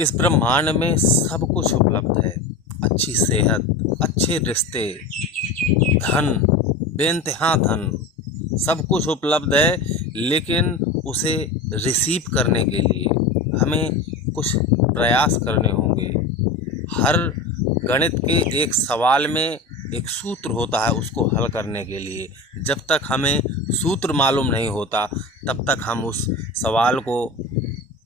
इस ब्रह्मांड में सब कुछ उपलब्ध है। अच्छी सेहत, अच्छे रिश्ते, धन, बेइंतहा धन, सब कुछ उपलब्ध है। लेकिन उसे रिसीव करने के लिए हमें कुछ प्रयास करने होंगे। हर गणित के एक सवाल में एक सूत्र होता है, उसको हल करने के लिए जब तक हमें सूत्र मालूम नहीं होता तब तक हम उस सवाल को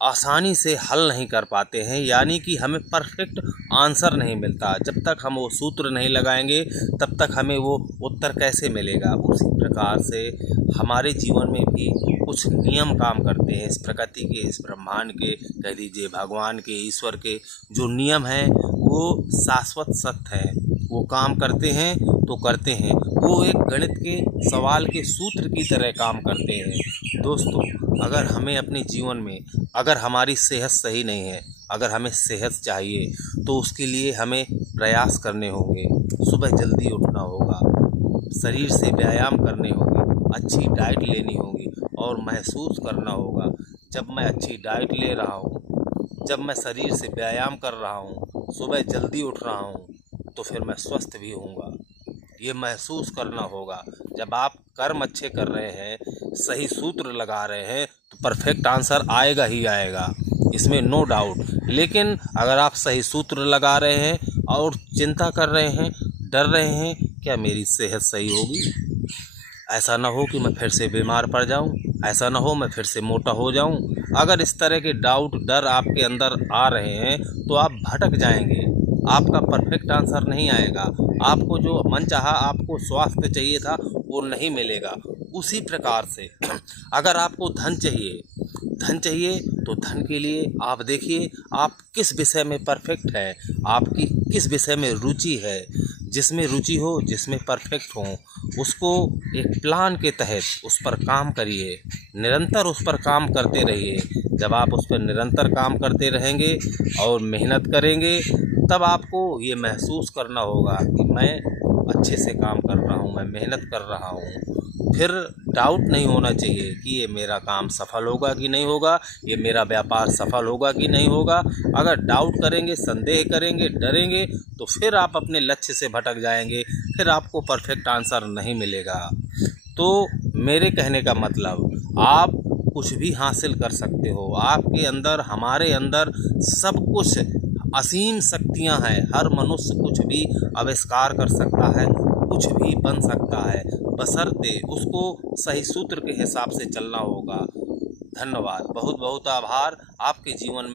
आसानी से हल नहीं कर पाते हैं, यानी कि हमें परफेक्ट आंसर नहीं मिलता। जब तक हम वो सूत्र नहीं लगाएंगे तब तक हमें वो उत्तर कैसे मिलेगा। उसी प्रकार से हमारे जीवन में भी कुछ नियम काम करते हैं। इस प्रकृति के, इस ब्रह्मांड के, कह दीजिए भगवान के, ईश्वर के जो नियम हैं वो शाश्वत सत्य हैं। वो काम करते हैं तो करते हैं, वो एक गणित के सवाल के सूत्र की तरह काम करते हैं। दोस्तों, अगर हमें अपने जीवन में, अगर हमारी सेहत सही नहीं है, अगर हमें सेहत चाहिए तो उसके लिए हमें प्रयास करने होंगे। सुबह जल्दी उठना होगा, शरीर से व्यायाम करने होंगे, अच्छी डाइट लेनी होगी और महसूस करना होगा जब मैं अच्छी डाइट ले रहा हूँ, जब मैं शरीर से व्यायाम कर रहा हूँ, सुबह जल्दी उठ रहा हूँ, तो फिर मैं स्वस्थ भी होऊंगा। ये महसूस करना होगा। जब आप कर्म अच्छे कर रहे हैं, सही सूत्र लगा रहे हैं, तो परफेक्ट आंसर आएगा ही आएगा, इसमें नो डाउट। लेकिन अगर आप सही सूत्र लगा रहे हैं और चिंता कर रहे हैं, डर रहे हैं क्या मेरी सेहत सही होगी, ऐसा ना हो कि मैं फिर से बीमार पड़ जाऊं, ऐसा ना हो मैं फिर से मोटा हो जाऊं, अगर इस तरह के डाउट, डर आपके अंदर आ रहे हैं तो आप भटक जाएंगे। आपका परफेक्ट आंसर नहीं आएगा। आपको जो मन चाहा, आपको स्वास्थ्य चाहिए था, वो नहीं मिलेगा। उसी प्रकार से अगर आपको धन चाहिए तो धन के लिए आप देखिए आप किस विषय में परफेक्ट है, आपकी किस विषय में रुचि है। जिसमें रुचि हो, जिसमें परफेक्ट हो, उसको एक प्लान के तहत उस पर काम करिए, निरंतर उस पर काम करते रहिए। जब आप उस पर निरंतर काम करते रहेंगे और मेहनत करेंगे, तब आपको ये महसूस करना होगा कि मैं अच्छे से काम कर रहा हूँ, मैं मेहनत कर रहा हूँ। फिर डाउट नहीं होना चाहिए कि ये मेरा काम सफल होगा कि नहीं होगा, ये मेरा व्यापार सफल होगा कि नहीं होगा। अगर डाउट करेंगे, संदेह करेंगे, डरेंगे, तो फिर आप अपने लक्ष्य से भटक जाएंगे, फिर आपको परफेक्ट आंसर नहीं मिलेगा। तो मेरे कहने का मतलब, आप कुछ भी हासिल कर सकते हो। आपके अंदर, हमारे अंदर सब कुछ असीम शक्तियां हैं। हर मनुष्य कुछ भी आविष्कार कर सकता है, कुछ भी बन सकता है, बशर्ते उसको सही सूत्र के हिसाब से चलना होगा। धन्यवाद, बहुत बहुत आभार। आपके जीवन में